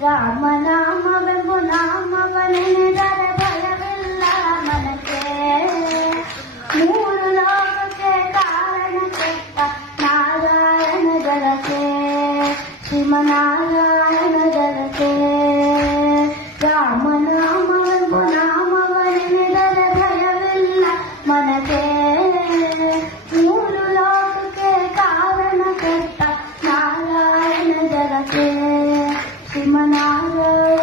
ರಾಮನಾಮವೆಂಬು ನಾಮವನೆನೆದರೆ ಭಯವಿಲ್ಲ ಮನಕ್ಕೆ. ಮೂರು ಲೋಕಕ್ಕೆ ಕಾರಣ ಕೆಟ್ಟ ನಾರಾಯಣ ಜಲಕ್ಕೆ, ಶ್ರೀಮನಾರಾಯಣ ಜಲಕ್ಕೆ. ರಾಮನಾಮವೆಂಬು ನಾಮವನೆನೆದರೆ ಭಯವಿಲ್ಲ ಮನಕ್ಕೆ. ಮೂರು ಲೋಕಕ್ಕೆ ಕಾರಣ ಕೆಟ್ಟ ನಾರಾಯಣ ಜಲಕ್ಕೆ, ಶ್ರೀಮನಾರಾಯಣ